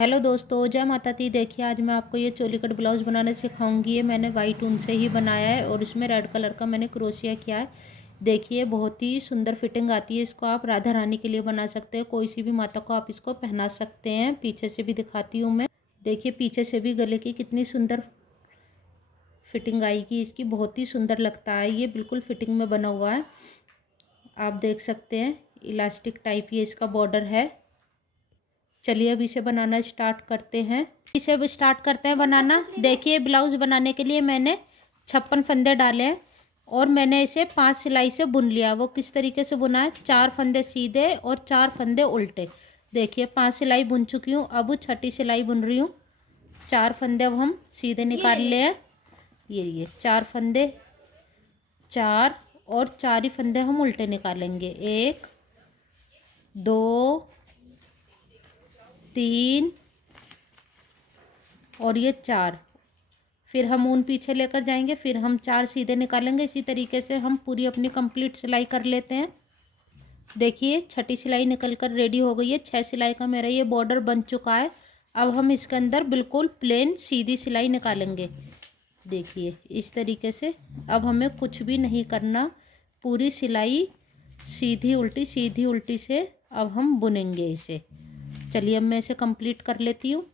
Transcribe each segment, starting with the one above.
Hello दोस्तों, जय माता दी। देखिए आज मैं आपको ये चोली कट ब्लाउज़ बनाना सिखाऊंगी। ये मैंने वाइट ऊन से ही बनाया है और इसमें रेड कलर का मैंने क्रोशिया किया है। देखिए बहुत ही सुंदर फिटिंग आती है। इसको आप राधा रानी के लिए बना सकते हैं, कोई सी भी माता को आप इसको पहना सकते हैं। पीछे से भी दिखाती हूँ मैं। देखिए पीछे से भी गले की कितनी सुंदर फिटिंग आएगी इसकी, बहुत ही सुंदर लगता है। ये बिल्कुल फिटिंग में बना हुआ है, आप देख सकते हैं। इलास्टिक टाइप ये इसका बॉर्डर है। चलिए अब इसे बनाना स्टार्ट करते हैं। इसे अब स्टार्ट करते हैं बनाना। देखिए ब्लाउज़ बनाने के लिए मैंने 56 फंदे डाले हैं और मैंने इसे 5 सिलाई से बुन लिया। वो किस तरीके से बुना है, 4 फंदे सीधे और 4 फंदे उल्टे। देखिए 5 सिलाई बुन चुकी हूँ, अब छठी सिलाई बुन रही हूँ। 4 फंदे अब हम सीधे निकाल ले हैं। ये 4 फंदे, 4 और 4 ही फंदे हम उल्टे निकालेंगे। 1 2 3 और ये 4। फिर हम ऊन पीछे लेकर जाएंगे, फिर हम 4 सीधे निकालेंगे। इसी तरीके से हम पूरी अपनी कंप्लीट सिलाई कर लेते हैं। देखिए छठी सिलाई निकल कर रेडी हो गई है। 6 सिलाई का मेरा ये बॉर्डर बन चुका है। अब हम इसके अंदर बिल्कुल प्लेन सीधी सिलाई निकालेंगे। देखिए इस तरीके से। अब हमें कुछ भी नहीं करना, पूरी सिलाई सीधी उल्टी से अब हम बुनेंगे इसे। चलिए अब मैं इसे कंप्लीट कर लेती हूँ।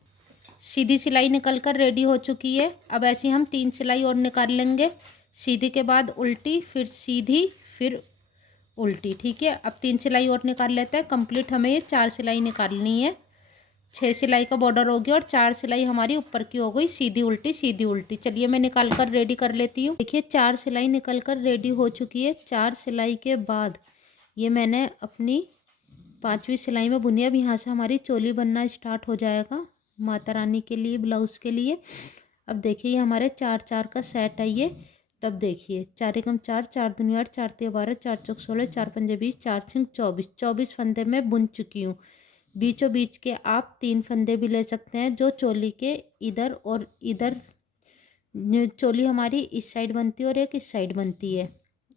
सीधी सिलाई निकल कर रेडी हो चुकी है। अब ऐसे हम 3 सिलाई और निकाल लेंगे। सीधी के बाद उल्टी, फिर सीधी, फिर उल्टी। ठीक है, अब 3 सिलाई और निकाल लेते हैं। कंप्लीट हमें ये 4 सिलाई निकालनी है। 6 सिलाई का बॉर्डर हो गया और 4 सिलाई हमारी ऊपर की हो गई सीधी उल्टी सीधी उल्टी। चलिए मैं निकाल कर रेडी कर लेती हूँ। देखिए 4 सिलाई निकल कर रेडी हो चुकी है। 4 सिलाई के बाद ये मैंने अपनी 5वीं सिलाई में बुनी। अब यहाँ से हमारी चोली बनना स्टार्ट हो जाएगा माता रानी के लिए, ब्लाउज़ के लिए। अब देखिए ये हमारे 4 का सेट है ये। तब देखिए 4 एकम 4, 4 दूनी 8, 4 तिया 12, 4 चौक 16, 4 पंजे 20, 4 छिंग 24। 24 फंदे में बुन चुकी हूँ। बीचों बीच के आप 3 फंदे भी ले सकते हैं, जो चोली के इधर और इधर। चोली हमारी इस साइड बनती है और एक इस साइड बनती है,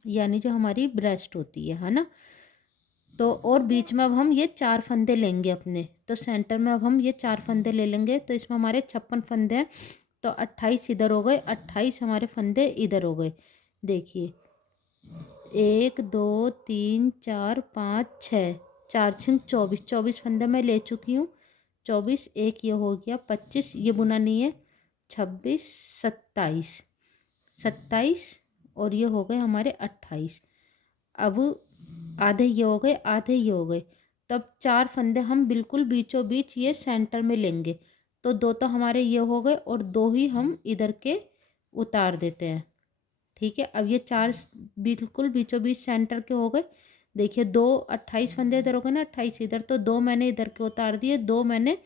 यानी जो हमारी ब्रेस्ट होती है ना। तो और बीच में अब हम ये 4 फंदे लेंगे अपने। तो सेंटर में अब हम ये 4 फंदे ले लेंगे। तो इसमें हमारे 56 फंदे हैं, तो 28 इधर हो गए, 28 हमारे फंदे इधर हो गए। देखिए 1 2 3 4 5 6, 4 छिंग 24। 24 फंदे मैं ले चुकी हूँ। 24, एक ये हो गया 25, ये बुना नहीं है। 26 27, 27 और ये हो गए हमारे 28। अब आधे ये हो गए, आधे ये हो गए। तब 4 फंदे हम बिल्कुल बीचों बीच ये सेंटर में लेंगे। तो 2 तो हमारे ये हो गए और 2 ही हम इधर के उतार देते हैं। ठीक है, अब ये 4 बिल्कुल बीचों बीच सेंटर के हो गए। देखिए 2 28 फंदे इधर हो गए ना, 28 इधर। तो 2 मैंने इधर के उतार दिए, 2 मैंने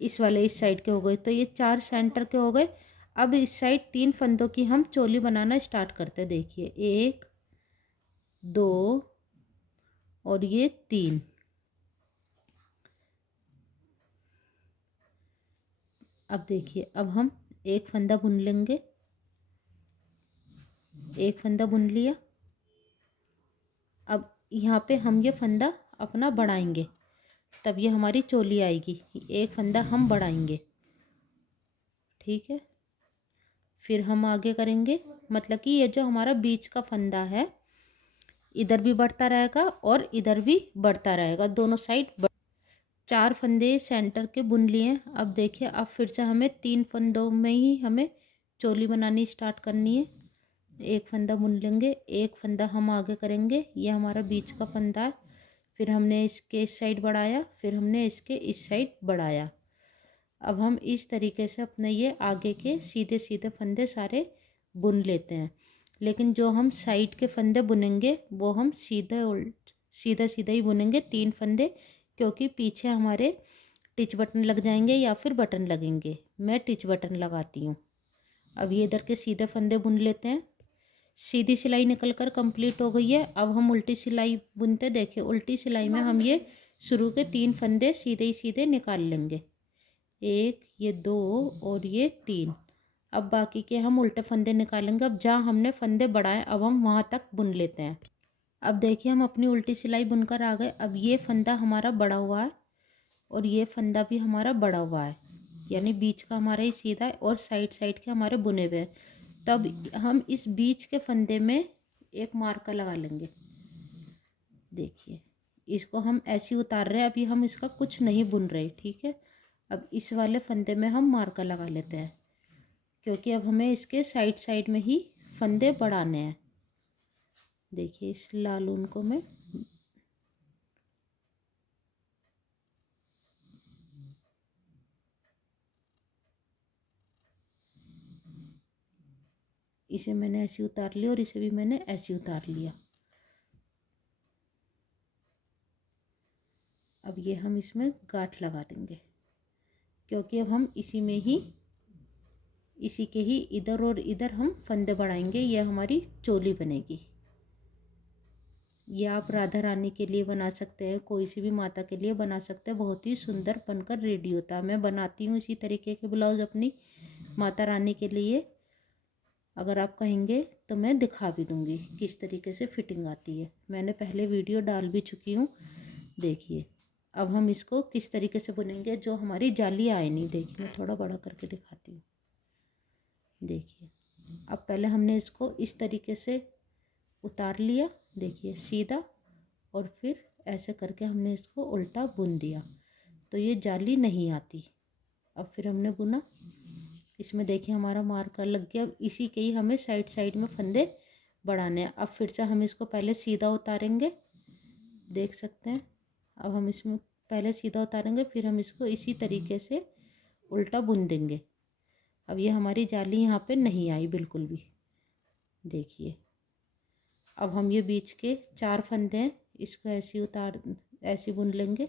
इस वाले इस साइड के हो गए। तो ये 4 सेंटर के हो गए। अब इस साइड 3 फंदों की हम चोली बनाना स्टार्ट करते हैं। देखिए 1 2 और ये 3। अब देखिए अब हम एक फंदा बुन लेंगे। एक फंदा बुन लिया। अब यहाँ पे हम ये फंदा अपना बढ़ाएंगे, तब ये हमारी चोली आएगी। एक फंदा हम बढ़ाएंगे, ठीक है। फिर हम आगे करेंगे, मतलब कि ये जो हमारा बीच का फंदा है इधर भी बढ़ता रहेगा और इधर भी बढ़ता रहेगा, दोनों साइड। 4 फंदे सेंटर के बुन लिए। अब देखिए अब फिर से हमें 3 फंदों में ही हमें चोली बनानी स्टार्ट करनी है। एक फंदा बुन लेंगे, एक फंदा हम आगे करेंगे। ये हमारा बीच का फंदा है। फिर हमने इसके इस साइड बढ़ाया, फिर हमने इसके इस साइड बढ़ाया। अब हम इस तरीके से अपने ये आगे के सीधे सीधे फंदे सारे बुन लेते हैं। लेकिन जो हम साइड के फंदे बुनेंगे वो हम सीधा सीधा ही बुनेंगे 3 फंदे, क्योंकि पीछे हमारे टिच बटन लग जाएंगे या फिर बटन लगेंगे। मैं टिच बटन लगाती हूँ। अब ये इधर के सीधे फंदे बुन लेते हैं। सीधी सिलाई निकल कर कंप्लीट हो गई है। अब हम उल्टी सिलाई बुनते। देखिए उल्टी सिलाई में हम ये शुरू के 3 फंदे सीधे ही सीधे निकाल लेंगे। 1, ये 2 और ये 3। अब बाकी के हम उल्टे फंदे निकालेंगे। अब जहाँ हमने फंदे बढ़ाए अब हम वहाँ तक बुन लेते हैं। अब देखिए हम अपनी उल्टी सिलाई बुनकर आ गए। अब ये फंदा हमारा बड़ा हुआ है और ये फंदा भी हमारा बड़ा हुआ है, यानी बीच का हमारा ही सीधा है और साइड साइड के हमारे बुने हुए हैं। तब हम इस बीच के फंदे में एक मार्का लगा लेंगे। देखिए इसको हम ऐसे ही उतार रहे हैं, अभी हम इसका कुछ नहीं बुन रहे, ठीक है। अब इस वाले फंदे में हम मार्का लगा लेते हैं, क्योंकि अब हमें इसके साइड साइड में ही फंदे बढ़ाने हैं। देखिए इस लाल ऊन को मैं इसे मैंने ऐसे उतार लिया और इसे भी मैंने ऐसे उतार लिया। अब ये हम इसमें गांठ लगा देंगे, क्योंकि अब हम इसी के ही इधर और इधर हम फंदे बढ़ाएंगे। ये हमारी चोली बनेगी। ये आप राधा रानी के लिए बना सकते हैं, कोई सी भी माता के लिए बना सकते हैं, बहुत ही सुंदर बनकर रेडी होता है। मैं बनाती हूँ इसी तरीके के ब्लाउज अपनी माता रानी के लिए। अगर आप कहेंगे तो मैं दिखा भी दूंगी किस तरीके से फिटिंग आती है। मैंने पहले वीडियो डाल भी चुकी हूँ। देखिए अब हम इसको किस तरीके से बुनेंगे जो हमारी जाली आए नहीं। देखिए मैं थोड़ा बड़ा करके दिखाती हूँ। देखिए अब पहले हमने इसको इस तरीके से उतार लिया, देखिए सीधा, और फिर ऐसे करके हमने इसको उल्टा बुन दिया, तो ये जाली नहीं आती। अब फिर हमने बुना, इसमें देखिए हमारा मार्कर लग गया। अब इसी के ही हमें साइड साइड में फंदे बढ़ाने हैं। अब फिर से हम इसको पहले सीधा उतारेंगे, देख सकते हैं। अब हम इसमें पहले सीधा उतारेंगे, फिर हम इसको इसी तरीके से उल्टा बुन देंगे। अब ये हमारी जाली यहाँ पे नहीं आई बिल्कुल भी। देखिए अब हम ये बीच के 4 फंदे हैं, इसको ऐसे बुन लेंगे।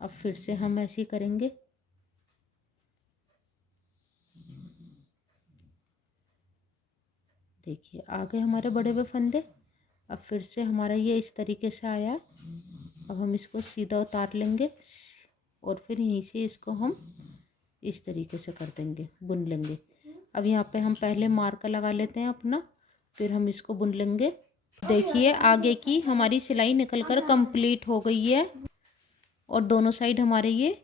अब फिर से हम ऐसे करेंगे। देखिए आगे हमारे बड़े हुए फंदे। अब फिर से हमारा ये इस तरीके से आया है। अब हम इसको सीधा उतार लेंगे और फिर यहीं से इसको हम इस तरीके से कर देंगे, बुन लेंगे। अब यहाँ पे हम पहले मार्का लगा लेते हैं अपना, फिर हम इसको बुन लेंगे। देखिए आगे की हमारी सिलाई निकलकर कंप्लीट हो गई है और दोनों साइड हमारे ये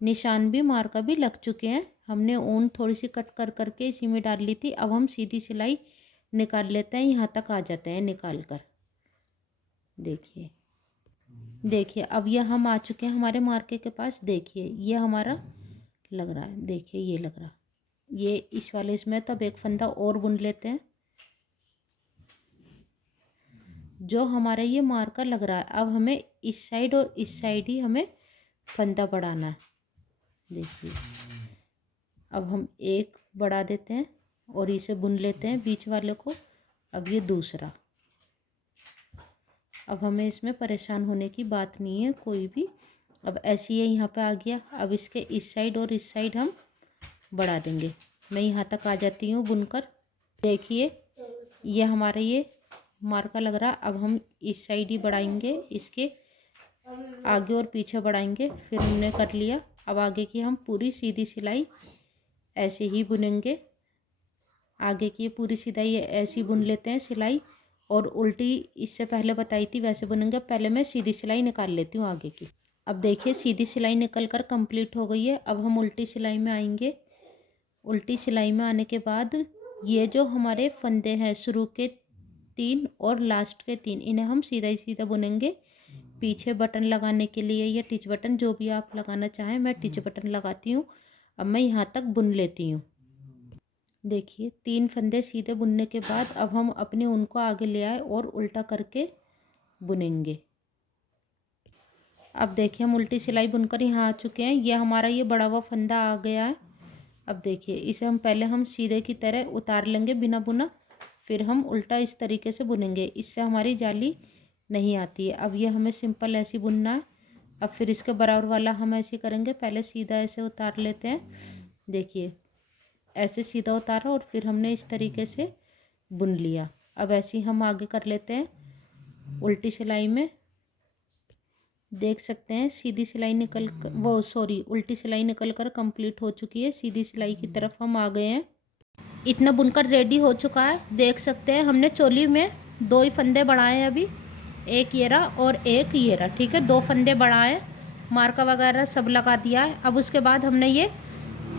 निशान भी, मार्का भी लग चुके हैं। हमने ऊन थोड़ी सी कट कर करके इसी में डाल ली थी। अब हम सीधी सिलाई निकाल लेते हैं, यहाँ तक आ जाते हैं निकाल कर। देखिए देखिए अब ये हम आ चुके हैं हमारे मार्के के पास। देखिए ये हमारा लग रहा है, देखिए ये लग रहा, ये इस वाले इसमें तब एक फंदा और बुन लेते हैं। जो हमारा ये मार्का लग रहा है, अब हमें इस साइड और इस साइड ही हमें फंदा बढ़ाना है। देखिए अब हम एक बढ़ा देते हैं और इसे बुन लेते हैं बीच वाले को। अब ये दूसरा, अब हमें इसमें परेशान होने की बात नहीं है कोई भी। अब ऐसे ही यहाँ पे आ गया। अब इसके इस साइड और इस साइड हम बढ़ा देंगे। मैं यहाँ तक आ जाती हूँ बुनकर। देखिए ये हमारा ये मार्का लग रहा है। अब हम इस साइड ही बढ़ाएंगे, इसके आगे और पीछे बढ़ाएंगे। फिर हमने कर लिया। अब आगे की हम पूरी सीधी सिलाई ऐसे ही बुनेंगे। आगे की पूरी सिलाई ऐसी बुन लेते हैं सिलाई, और उल्टी इससे पहले बताई थी वैसे बुनेंगे। पहले मैं सीधी सिलाई निकाल लेती हूँ आगे की। अब देखिए सीधी सिलाई निकल कर कंप्लीट हो गई है। अब हम उल्टी सिलाई में आएंगे। उल्टी सिलाई में आने के बाद ये जो हमारे फंदे हैं, शुरू के 3 और लास्ट के 3, इन्हें हम सीधा ही सीधा बुनेंगे। पीछे बटन लगाने के लिए या टिच बटन, जो भी आप लगाना चाहें, मैं टिच बटन लगाती हूँ। अब मैं यहाँ तक बुन लेती हूँ। देखिए 3 फंदे सीधे बुनने के बाद अब हम अपने ऊन को आगे ले आए और उल्टा करके बुनेंगे। अब देखिए हम उल्टी सिलाई बुनकर यहाँ आ चुके हैं। ये हमारा ये बड़ा हुआ फंदा आ गया है। अब देखिए इसे हम सीधे की तरह उतार लेंगे बिना बुना, फिर हम उल्टा इस तरीके से बुनेंगे। इससे हमारी जाली नहीं आती है। अब ये हमें सिंपल ऐसे बुनना है। अब फिर इसके बराबर वाला हम ऐसे करेंगे। पहले सीधा ऐसे उतार लेते हैं। देखिए ऐसे सीधा उतारा और फिर हमने इस तरीके से बुन लिया। अब ऐसे ही हम आगे कर लेते हैं उल्टी सिलाई में। देख सकते हैं सीधी सिलाई उल्टी सिलाई निकल कर कंप्लीट हो चुकी है। सीधी सिलाई की तरफ हम आ गए हैं। इतना बुनकर रेडी हो चुका है। देख सकते हैं हमने चोली में 2 ही फंदे बढ़ाए हैं अभी। एक ये रहा और एक ये रहा, ठीक है। 2 फंदे बढ़ाए, मार्का वगैरह सब लगा दिया है। अब उसके बाद हमने ये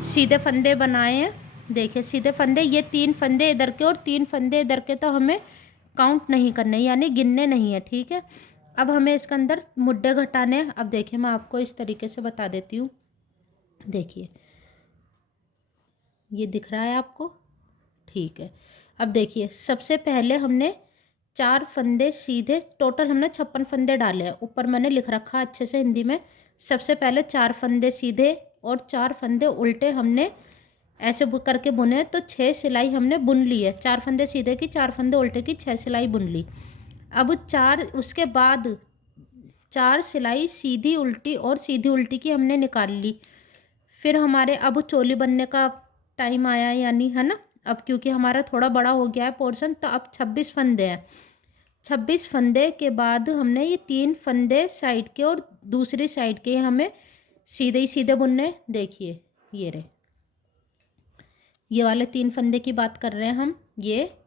सीधे फंदे बनाए हैं, देखिए सीधे फंदे, ये 3 फंदे इधर के और 3 फंदे इधर के, तो हमें काउंट नहीं करने, यानी गिनने नहीं है, ठीक है। अब हमें इसके अंदर मुड्डे घटाने हैं। अब देखिए मैं आपको इस तरीके से बता देती हूँ, देखिए ये दिख रहा है आपको, ठीक है। अब देखिए सबसे पहले हमने 4 फंदे सीधे, टोटल हमने 56 फंदे डाले हैं, ऊपर मैंने लिख रखा अच्छे से हिंदी में। सबसे पहले 4 फंदे सीधे और 4 फंदे उल्टे हमने ऐसे करके बुने, तो 6 सिलाई हमने बुन ली है। 4 फंदे सीधे की, 4 फंदे उल्टे की, 6 सिलाई बुन ली। अब 4, उसके बाद 4 सिलाई सीधी उल्टी और सीधी उल्टी की हमने निकाल ली। फिर हमारे अब चोली बनने का टाइम आया, यानी है ना, अब क्योंकि हमारा थोड़ा बड़ा हो गया है पोर्शन, तो अब 26 फंदे हैं। 26 फंदे के बाद हमने ये 3 फंदे साइड के और दूसरी साइड के हमें सीधे ही सीधे बुनने। देखिए ये रहे, ये वाले 3 फंदे की बात कर रहे हैं हम, ये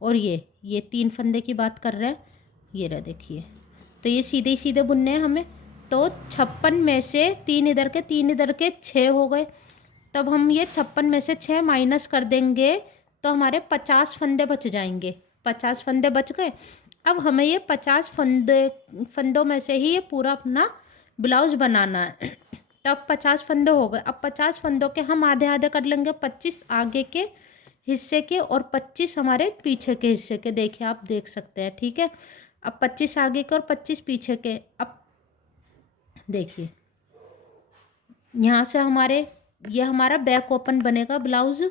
और ये 3 फंदे की बात कर रहे हैं, ये रहे देखिए। तो ये सीधे ही सीधे बुनने हैं हमें। तो 56 में से 3 इधर के 3 इधर के 6 हो गए। तब हम ये 56 में से 6 माइनस कर देंगे, तो हमारे 50 फंदे बच जाएंगे। 50 फंदे बच गए। अब हमें ये 50 फंदों में से ही ये पूरा अपना ब्लाउज बनाना है। तब 50 फंदे हो गए। अब 50 फंदों के हम आधे आधे कर लेंगे, 25 आगे के हिस्से के और 25 हमारे पीछे के हिस्से के। देखिए आप देख सकते हैं, ठीक है। अब 25 आगे के और 25 पीछे के। अब देखिए यहाँ से ये हमारा बैक ओपन बनेगा ब्लाउज।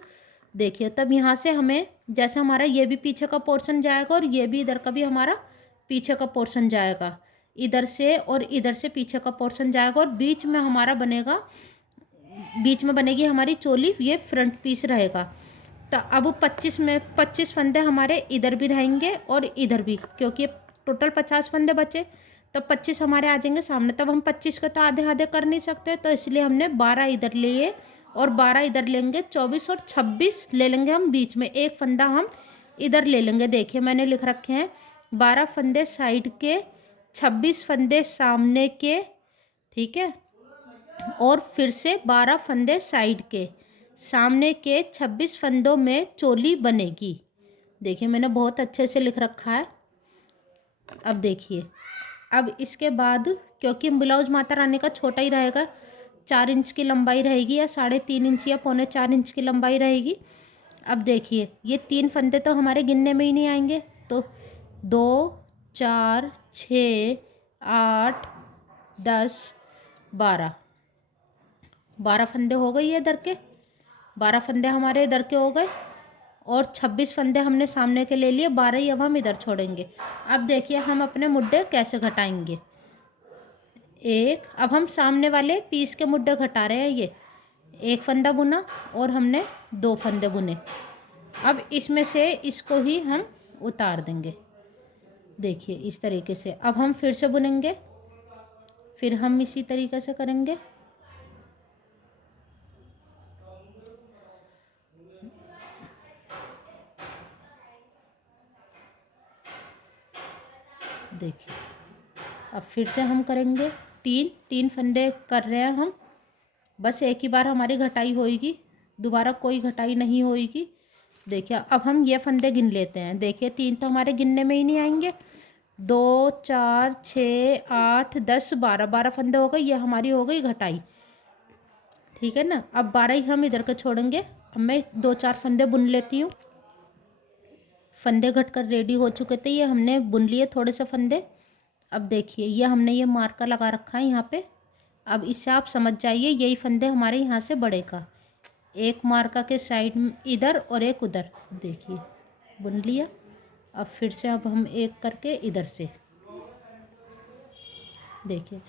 देखिए तब यहाँ से हमें, जैसे हमारा ये भी पीछे का पोर्शन जाएगा और ये भी इधर का भी हमारा पीछे का पोर्शन जाएगा, इधर से और इधर से पीछे का पोर्शन जाएगा, और बीच में हमारा बनेगा, बीच में बनेगी हमारी चोली, ये फ्रंट पीस रहेगा। तो अब 25 में 25 फंदे हमारे इधर भी रहेंगे और इधर भी, क्योंकि टोटल 50 फंदे बचे, तो 25 हमारे आ जाएंगे सामने। तब हम 25 के तो आधे आधे कर नहीं सकते, तो इसलिए हमने 12 इधर लिए और 12 इधर लेंगे, 24 और 26 ले लेंगे हम बीच में। एक फंदा हम इधर ले लेंगे। देखिए मैंने लिख रखे हैं 12 फंदे साइड के, 26 फंदे सामने के, ठीक है। और फिर से 12 फंदे साइड के, सामने के 26 फंदों में चोली बनेगी। देखिए मैंने बहुत अच्छे से लिख रखा है। अब देखिए, अब इसके बाद क्योंकि ब्लाउज माता रानी का छोटा ही रहेगा, 4 इंच की लंबाई रहेगी या 3.5 इंच या 3.25 इंच की लंबाई रहेगी। अब देखिए ये 3 फंदे तो हमारे गिनने में ही नहीं आएंगे, तो 2 4 6 8 10 12 फंदे हो गए ये इधर के, 12 फंदे हमारे इधर के हो गए, और 26 फंदे हमने सामने के ले लिए, 12 ही अब हम इधर छोड़ेंगे। अब देखिए हम अपने मुड्डे कैसे घटाएंगे। अब हम सामने वाले पीस के मुड्डे घटा रहे हैं। ये एक फंदा बुना और हमने 2 फंदे बुने। अब इसमें से इसको ही हम उतार देंगे। देखिए इस तरीके से। अब हम फिर से बुनेंगे, फिर हम इसी तरीके से करेंगे। देखिए अब फिर से हम करेंगे, 3 फंदे कर रहे हैं हम, बस एक ही बार हमारी घटाई होएगी, दोबारा कोई घटाई नहीं होएगी। देखिए अब हम ये फंदे गिन लेते हैं। देखिए 3 तो हमारे गिनने में ही नहीं आएंगे, 2 4 6 8 10 12 फंदे हो गए, ये हमारी हो गई घटाई, ठीक है ना। अब 12 ही हम इधर के छोड़ेंगे। अब मैं 2-4 फंदे बुन लेती हूँ। फंदे घट कर रेडी हो चुके थे, ये हमने बुन लिए थोड़े से फंदे। अब देखिए ये हमने ये मार्कर लगा रखा है यहाँ पे। अब इससे आप समझ जाइए, यही फंदे हमारे यहाँ से बढ़ेगा, एक मार्का के साइड में इधर और एक उधर। देखिए बुन लिया। अब फिर से अब हम एक करके इधर से, देखिए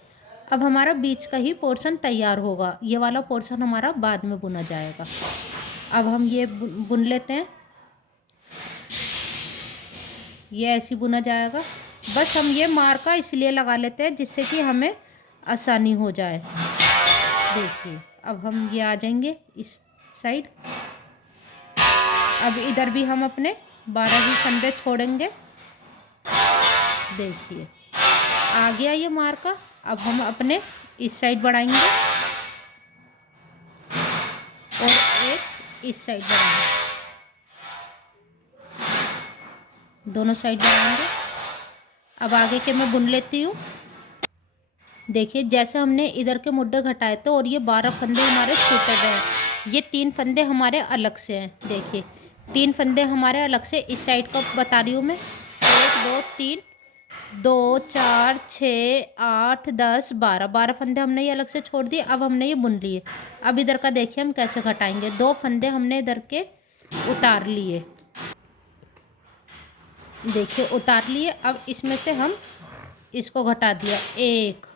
अब हमारा बीच का ही पोर्शन तैयार होगा, ये वाला पोर्शन हमारा बाद में बुना जाएगा। अब हम ये बुन लेते हैं, ये ऐसे बुना जाएगा। बस हम ये मार्का इसलिए लगा लेते हैं जिससे कि हमें आसानी हो जाए। देखिए अब हम ये आ जाएंगे इस साइड। अब इधर भी हम अपने 12 ही फंदे छोड़ेंगे। देखिए आ गया ये मार्का। अब हम अपने इस साइड बढ़ाएंगे और एक इस साइड बढ़ाएंगे, दोनों साइड बढ़ाएंगे। अब आगे के मैं बुन लेती हूँ। देखिए जैसे हमने इधर के मुड्ढे घटाए थे और ये 12 फंदे हमारे छूटे हुए हैं, ये 3 फंदे हमारे अलग से हैं। देखिए 3 फंदे हमारे अलग से, इस साइड का बता रही हूँ मैं। 1 2 3, 2 4 6 8 10 12, 12 फंदे हमने ये अलग से छोड़ दिए। अब हमने ये बुन लिए। अब इधर का देखिए हम कैसे घटाएंगे। 2 फंदे हमने इधर के उतार लिए, देखिए उतार लिए। अब इसमें से हम इसको घटा दिया, एक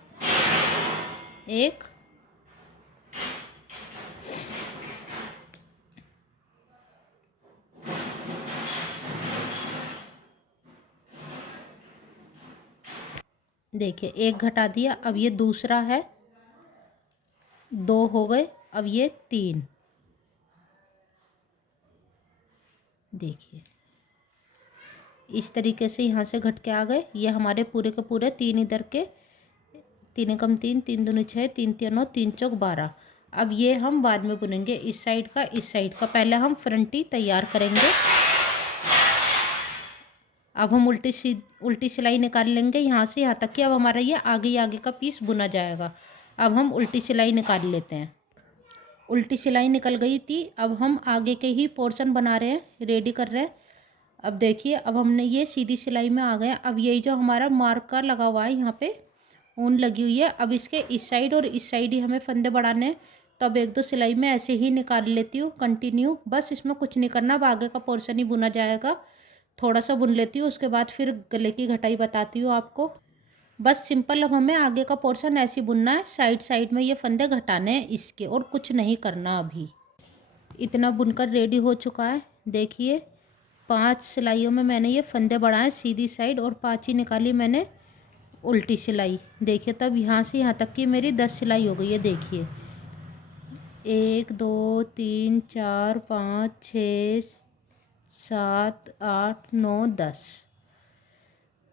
एक, देखिए एक घटा दिया। अब ये दूसरा है, 2 हो गए, अब ये 3। देखिए इस तरीके से यहाँ से घट के आ गए। ये हमारे पूरे के पूरे 3 इधर के, 3 एकम 3, 3 दूनी 6, 3 तीन 9, 3 चौक 12। अब ये हम बाद में बुनेंगे, इस साइड का इस साइड का। पहले हम फ्रंटी तैयार करेंगे। अब हम उल्टी सिलाई निकाल लेंगे यहाँ से यहाँ तक कि अब हमारा ये आगे आगे का पीस बुना जाएगा। अब हम उल्टी सिलाई निकाल लेते हैं। उल्टी सिलाई निकल गई थी। अब हम आगे के ही पोर्शन बना रहे हैं, रेडी कर रहे हैं। अब देखिए अब हमने ये सीधी सिलाई में आ गए। अब यही जो हमारा मार्कर लगा हुआ है, यहाँ पे ऊन लगी हुई है, अब इसके इस साइड और इस साइड ही हमें फंदे बढ़ाने हैं। तो अब 1 2 सिलाई में ऐसे ही निकाल लेती हूँ कंटिन्यू। बस इसमें कुछ नहीं करना, अब आगे का पोर्शन ही बुना जाएगा। थोड़ा सा बुन लेती हूँ, उसके बाद फिर गले की घटाई बताती हूँ आपको। बस सिंपल अब हमें आगे का पोर्शन ऐसे ही बुनना है। साइड साइड में ये फंदे घटाने हैं इसके, और कुछ नहीं करना। अभी इतना बुनकर रेडी हो चुका है। देखिए 5 सिलाइयों में मैंने ये फंदे बढ़ाए सीधी साइड, और 5 ही निकाली मैंने उल्टी सिलाई। देखिए तब यहाँ से यहाँ तक की मेरी 10 सिलाई हो गई है। देखिए 1 2 3 4 5 6 7 8 9 10,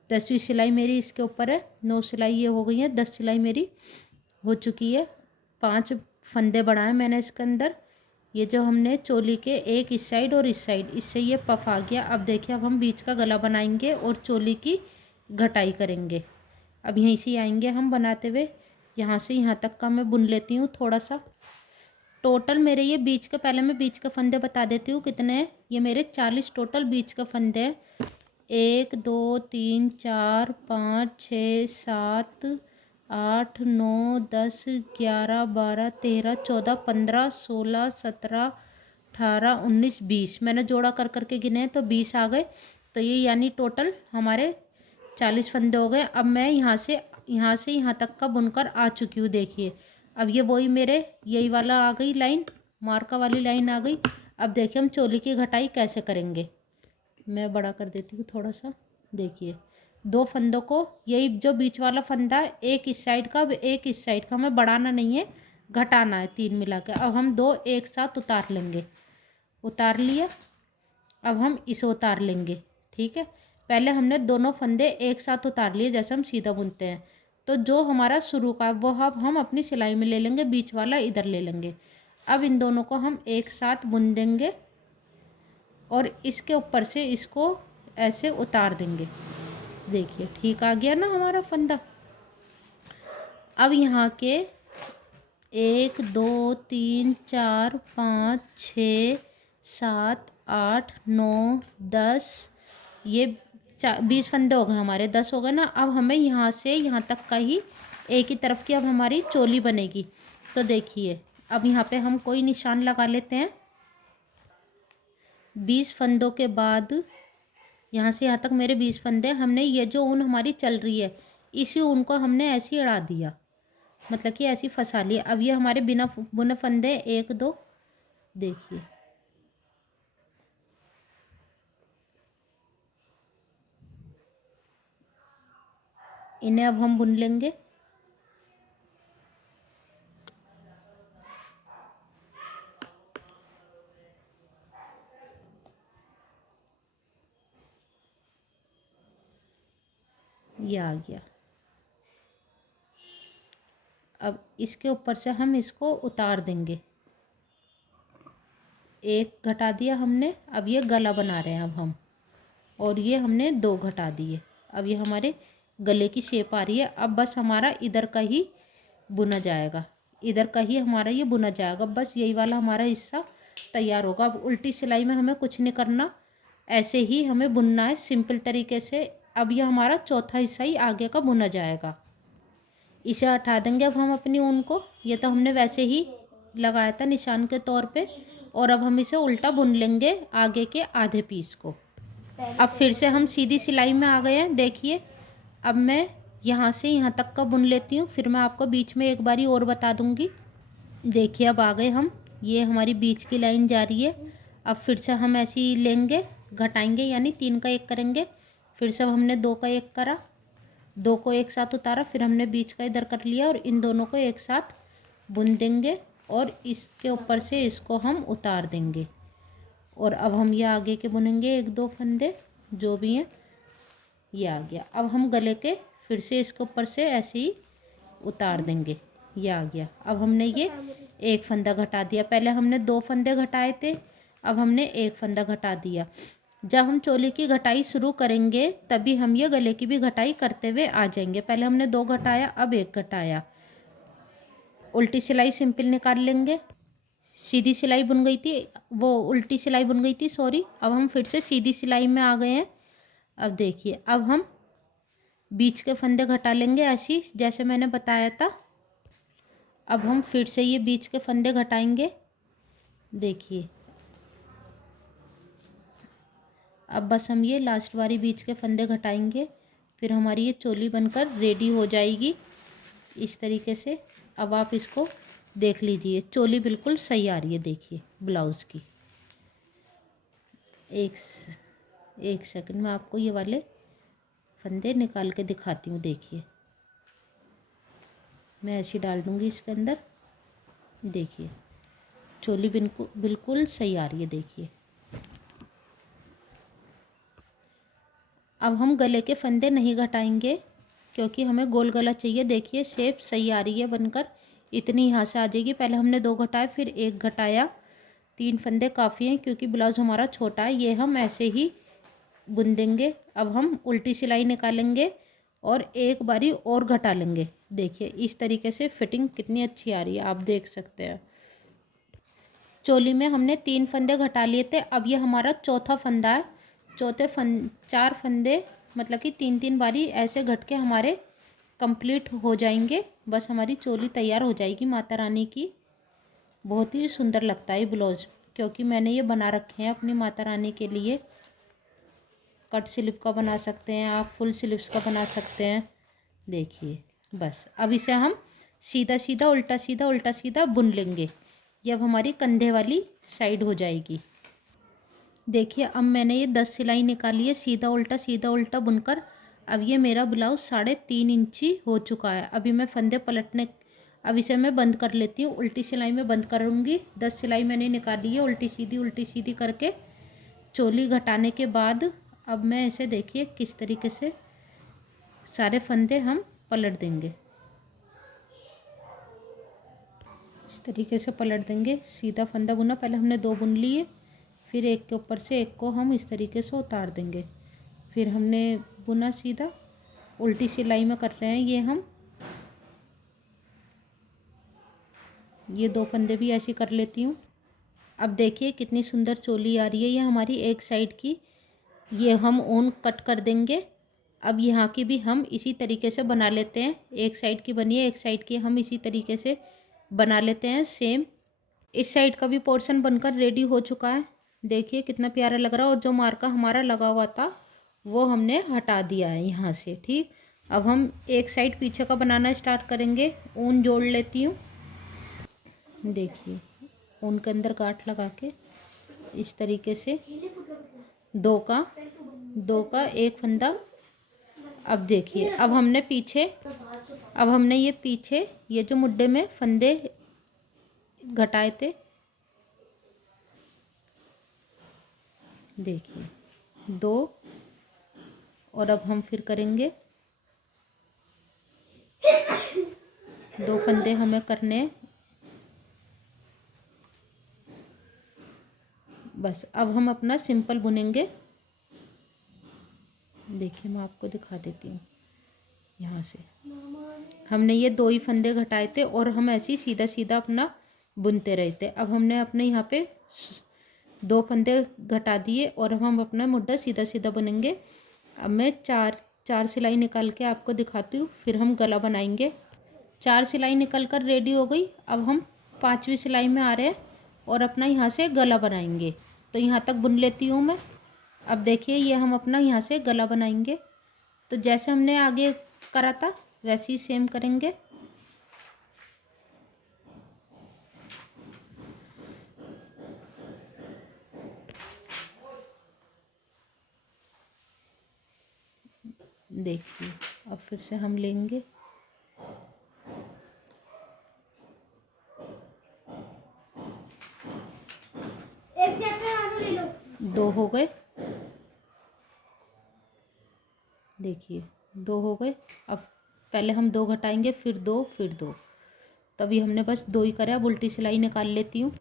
10वीं सिलाई मेरी इसके ऊपर है। 9 सिलाई ये हो गई है, 10 सिलाई मेरी हो चुकी है। 5 फंदे बढ़ाए मैंने इसके अंदर। ये जो हमने चोली के एक इस साइड और इस साइड, इससे ये पफ आ गया। अब देखिए अब हम बीच का गला बनाएंगे और चोली की घटाई करेंगे। अब यहीं से आएंगे हम बनाते हुए, यहाँ से यहाँ तक का मैं बुन लेती हूँ थोड़ा सा। टोटल मेरे ये बीच के, पहले मैं बीच के फंदे बता देती हूँ कितने हैं। ये मेरे 40 टोटल बीच के फंदे हैं। 1 2 3 4 5 6 7 8 9 10 11 12 13 14 15 16 17 18 19 20, मैंने जोड़ा कर करके गिने हैं तो 20 आ गए। तो ये यानी टोटल हमारे 40 फंदे हो गए। अब मैं यहाँ से यहाँ तक का बुनकर आ चुकी हूँ। देखिए अब ये वही मेरे यही वाला आ गई लाइन, मार्का वाली लाइन आ गई। अब देखिए हम चोली की घटाई कैसे करेंगे। मैं बड़ा कर देती हूँ थोड़ा सा। देखिए 2 फंदों को, यही जो बीच वाला फंदा है, एक इस साइड का एक इस साइड का, हमें बढ़ाना नहीं है, घटाना है 3 मिला के। अब हम 2 एक साथ उतार लेंगे। उतार लिया। अब हम इसे उतार लेंगे। ठीक है, पहले हमने दोनों फंदे एक साथ उतार लिए जैसे हम सीधा बुनते हैं। तो जो हमारा शुरू का वो हम अपनी सिलाई में ले लेंगे, बीच वाला इधर ले लेंगे। अब इन दोनों को हम एक साथ बुन देंगे और इसके ऊपर से इसको ऐसे उतार देंगे। देखिए ठीक आ गया ना हमारा फंदा। अब यहाँ के 1 2 3 4 5 6 7 8 9 10, ये 20 फंदे हो गए हमारे, 10 हो गए ना। अब हमें यहाँ से यहाँ तक का ही एक ही तरफ की अब हमारी चोली बनेगी। तो देखिए अब यहाँ पे हम कोई निशान लगा लेते हैं। 20 फंदों के बाद यहाँ से यहाँ तक मेरे 20 फंदे, हमने ये जो ऊन हमारी चल रही है इसी ऊन को हमने ऐसे ही अड़ा दिया, मतलब कि ऐसी फंसा लिया। अब ये हमारे बिना बुने फंदे 1 2, देखिए इन्हें अब हम बुन लेंगे। ये आ गया। अब इसके ऊपर से हम इसको उतार देंगे। एक घटा दिया हमने, अब ये गला बना रहे हैं अब हम, और ये हमने 2 घटा दिए। अब ये हमारे गले की शेप आ रही है। अब बस हमारा इधर का ही बुना जाएगा, इधर का ही हमारा ये बुना जाएगा, बस यही वाला हमारा हिस्सा तैयार होगा। अब उल्टी सिलाई में हमें कुछ नहीं करना, ऐसे ही हमें बुनना है सिंपल तरीके से। अब ये हमारा चौथा हिस्सा ही आगे का बुना जाएगा। इसे हटा देंगे अब हम अपनी ऊन को, ये तो हमने वैसे ही लगाया था निशान के तौर पे, और अब हम इसे उल्टा बुन लेंगे आगे के आधे पीस को। अब फिर से हम सीधी सिलाई में आ गए हैं। देखिए अब मैं यहाँ से यहाँ तक का बुन लेती हूँ, फिर मैं आपको बीच में एक बारी और बता दूँगी। देखिए अब आ गए हम, ये हमारी बीच की लाइन जा रही है। अब फिर से हम ऐसे ही लेंगे, घटाएंगे, यानी 3 का 1 करेंगे। फिर से हमने 2 का 1 करा, 2 को एक साथ उतारा, फिर हमने बीच का इधर कर लिया और इन दोनों को एक साथ बुन देंगे और इसके ऊपर से इसको हम उतार देंगे। और अब हम ये आगे के बुनेंगे 1-2 फंदे जो भी हैं, ये आ गया। अब हम गले के फिर से इसके ऊपर से ऐसे ही उतार देंगे, ये आ गया। अब हमने ये 1 फंदा घटा दिया, पहले हमने 2 फंदे घटाए थे, अब हमने 1 फंदा घटा दिया। जब हम चोली की घटाई शुरू करेंगे तभी हम ये गले की भी घटाई करते हुए आ जाएंगे। पहले हमने 2 घटाया, अब 1 घटाया। उल्टी सिलाई सिंपल निकाल लेंगे, सीधी सिलाई बुन गई थी, वो उल्टी सिलाई बुन गई थी, सॉरी। अब हम फिर से सीधी सिलाई में आ गए हैं। अब देखिए अब हम बीच के फंदे घटा लेंगे ऐसी जैसे मैंने बताया था। अब हम फिर से ये बीच के फंदे घटाएंगे। देखिए अब बस हम ये लास्ट वाली बीच के फंदे घटाएंगे, फिर हमारी ये चोली बनकर रेडी हो जाएगी इस तरीके से। अब आप इसको देख लीजिए, चोली बिल्कुल सही आ रही है। देखिए ब्लाउज़ की, एक सेकंड में आपको ये वाले फंदे निकाल के दिखाती हूँ। देखिए मैं ऐसे डाल दूँगी इसके अंदर, देखिए चोली बिल्कुल बिल्कुल सही आ रही है। देखिए अब हम गले के फंदे नहीं घटाएंगे क्योंकि हमें गोल गला चाहिए। देखिए शेप सही आ रही है बनकर, इतनी यहाँ से आ जाएगी। पहले हमने 2 घटाए, फिर 1 घटाया, 3 फंदे काफ़ी हैं क्योंकि ब्लाउज़ हमारा छोटा है। ये हम ऐसे ही बुन देंगे। अब हम उल्टी सिलाई निकालेंगे और एक बारी और घटा लेंगे। देखिए इस तरीके से फिटिंग कितनी अच्छी आ रही है, आप देख सकते हैं। चोली में हमने 3 फंदे घटा लिए थे, अब ये हमारा चौथा फंदा है। 4 फंदे मतलब कि 3-3 बारी ऐसे घट के हमारे कंप्लीट हो जाएंगे। बस हमारी चोली तैयार हो जाएगी माता रानी की। बहुत ही सुंदर लगता है ब्लाउज, क्योंकि मैंने ये बना रखे हैं अपनी माता रानी के लिए। कट स्लीव का बना सकते हैं आप, फुल स्लीव्स का बना सकते हैं। देखिए बस अब इसे हम सीधा सीधा उल्टा सीधा बुन लेंगे। ये अब हमारी कंधे वाली साइड हो जाएगी। देखिए अब मैंने ये 10 सिलाई निकाली है सीधा उल्टा बुनकर। अब ये मेरा ब्लाउज 3.5 इंची हो चुका है। अभी मैं फंदे पलटने, अब इसे मैं बंद कर लेती हूँ, उल्टी सिलाई में बंद करूँगी। 10 सिलाई मैंने निकाली है उल्टी सीधी करके चोली घटाने के बाद। अब मैं इसे देखिए किस तरीके से सारे फंदे हम पलट देंगे, इस तरीके से पलट देंगे। सीधा फंदा बुना, पहले हमने 2 बुन लिए, फिर एक के ऊपर से एक को हम इस तरीके से उतार देंगे। फिर हमने बुना सीधा, उल्टी सिलाई में कर रहे हैं ये हम। ये 2 फंदे भी ऐसे कर लेती हूँ। अब देखिए कितनी सुंदर चोली आ रही है। ये हमारी एक साइड की, ये हम ऊन कट कर देंगे। अब यहाँ की भी हम इसी तरीके से बना लेते हैं। एक साइड की बनी है, एक साइड की हम इसी तरीके से बना लेते हैं सेम। इस साइड का भी पोर्शन बनकर रेडी हो चुका है। देखिए कितना प्यारा लग रहा है। और जो मार्का हमारा लगा हुआ था वो हमने हटा दिया है यहाँ से। ठीक, अब हम एक साइड पीछे का बनाना स्टार्ट करेंगे। ऊन जोड़ लेती हूँ। देखिए ऊन के अंदर गांठ लगा के इस तरीके से 2 का 1 फंदा। अब देखिए अब हमने ये पीछे ये जो मुड्ढे में फंदे घटाए थे, देखिए 2, और अब हम फिर करेंगे 2 फंदे हमें करने हैं। बस अब हम अपना सिंपल बुनेंगे। देखिए मैं आपको दिखा देती हूँ। यहाँ से हमने ये 2 ही फंदे घटाए थे और हम ऐसे ही सीधा सीधा अपना बुनते रहे थे। अब हमने अपने यहाँ पे 2 फंदे घटा दिए और अब हम अपना मुड्ढा सीधा सीधा बुनेंगे। अब मैं चार सिलाई निकाल के आपको दिखाती हूँ, फिर हम गला बनाएंगे। 4 सिलाई निकल कर रेडी हो गई। अब हम 5वीं सिलाई में आ रहे हैं और अपना यहाँ से गला बनाएंगे। तो यहाँ तक बुन लेती हूँ मैं। अब देखिए ये हम अपना यहाँ से गला बनाएंगे। तो जैसे हमने आगे करा था वैसे ही सेम करेंगे। देखिए अब फिर से हम लेंगे। एक ले लो। 2 हो गए। देखिए 2 हो गए। अब पहले हम 2 घटाएंगे, फिर 2, फिर 2। तभी हमने बस 2 ही करा। अब उल्टी सिलाई निकाल लेती हूँ।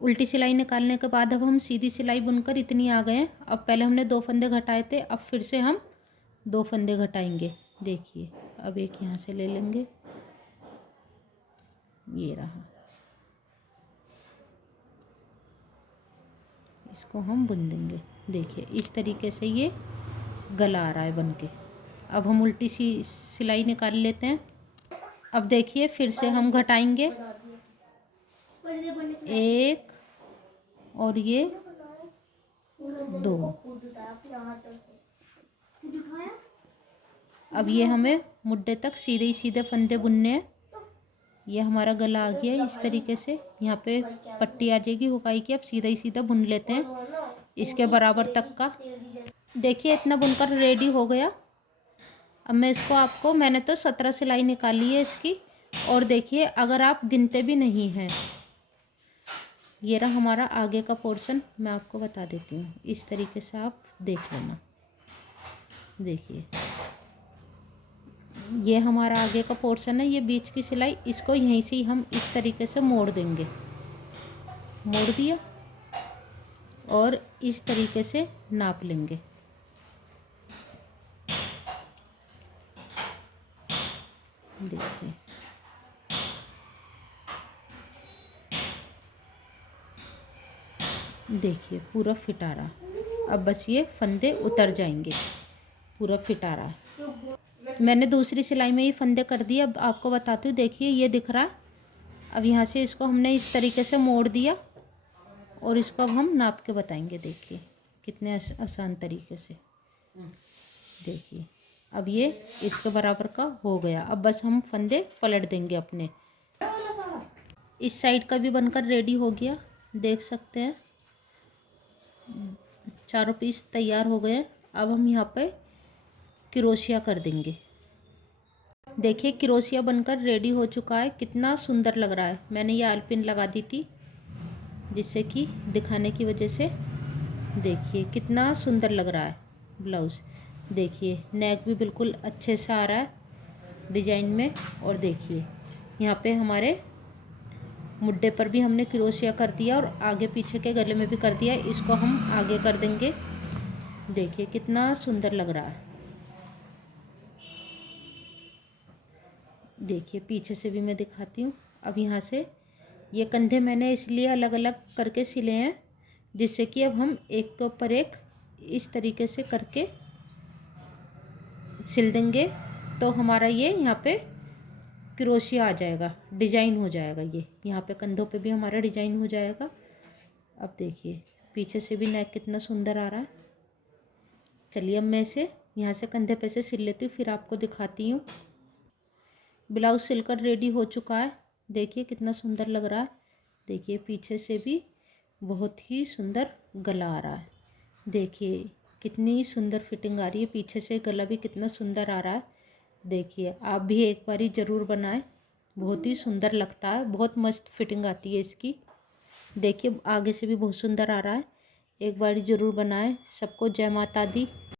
उल्टी सिलाई निकालने के बाद अब हम सीधी सिलाई बुनकर इतनी आ गए हैं। अब पहले हमने 2 फंदे घटाए थे, अब फिर से हम 2 फंदे घटाएंगे। देखिए अब एक यहाँ से ले लेंगे, ये रहा। इसको हम बुन देंगे। देखिए इस तरीके से ये गला आ रहा है बन के। अब हम उल्टी सी सिलाई निकाल लेते हैं। अब देखिए फिर से हम घटाएंगे 1 और ये 2। अब ये हमें मुड्ढे तक सीधे ही सीधे फंदे बुनने हैं। ये हमारा गला आ गया है इस तरीके से। यहाँ पे पट्टी आ जाएगी हुकाई की। अब सीधा ही सीधा बुन लेते हैं इसके बराबर तक का। देखिए इतना बुनकर रेडी हो गया। अब मैं इसको आपको, मैंने तो 17 सिलाई निकाली है इसकी। और देखिए अगर आप गिनते भी नहीं हैं, ये रहा हमारा आगे का पोर्शन। मैं आपको बता देती हूँ, इस तरीके से आप देख लेना। देखिए ये हमारा आगे का पोर्शन है, ये बीच की सिलाई। इसको यहीं से ही हम इस तरीके से मोड़ देंगे। मोड़ दिया और इस तरीके से नाप लेंगे। देखिए देखिए पूरा फिट आ रहा। अब बस ये फंदे उतर जाएंगे। पूरा फिट आ रहा। मैंने दूसरी सिलाई में ही फंदे कर दिए। अब आपको बताती हूँ। देखिए ये दिख रहा। अब यहाँ से इसको हमने इस तरीके से मोड़ दिया और इसको अब हम नाप के बताएंगे। देखिए कितने आसान तरीके से। देखिए अब ये इसके बराबर का हो गया। अब बस हम फंदे पलट देंगे अपने। इस साइड का भी बनकर रेडी हो गया, देख सकते हैं। चारों पीस तैयार हो गए। अब हम यहाँ पे क्रोशिया कर देंगे। देखिए क्रोशिया बनकर रेडी हो चुका है। कितना सुंदर लग रहा है। मैंने ये आलपिन लगा दी थी जिससे कि दिखाने की वजह से। देखिए कितना सुंदर लग रहा है ब्लाउज़। देखिए नेक भी बिल्कुल अच्छे से आ रहा है डिजाइन में। और देखिए यहाँ पे हमारे मुड्ढे पर भी हमने क्रोशिया कर दिया और आगे पीछे के गले में भी कर दिया। इसको हम आगे कर देंगे। देखिए कितना सुंदर लग रहा है। देखिए पीछे से भी मैं दिखाती हूँ। अब यहाँ से ये कंधे मैंने इसलिए अलग अलग करके सिले हैं जिससे कि अब हम एक के ऊपर एक इस तरीके से करके सिल देंगे तो हमारा ये यहाँ पे क्रोशिया आ जाएगा, डिजाइन हो जाएगा। ये यहाँ पे कंधों पे भी हमारा डिजाइन हो जाएगा। अब देखिए पीछे से भी नेक कितना सुंदर आ रहा है। चलिए अब मैं इसे यहाँ से कंधे पे से सिल लेती हूँ, फिर आपको दिखाती हूँ। ब्लाउज सिलकर रेडी हो चुका है। देखिए कितना सुंदर लग रहा है। देखिए पीछे से भी बहुत ही सुंदर गला आ रहा है। देखिए कितनी सुंदर फिटिंग आ रही है। पीछे से गला भी कितना सुंदर आ रहा है। देखिए आप भी एक बारी ज़रूर बनाएं, बहुत ही सुंदर लगता है। बहुत मस्त फिटिंग आती है इसकी। देखिए आगे से भी बहुत सुंदर आ रहा है। एक बारी ज़रूर बनाएं। सबको जय माता दी।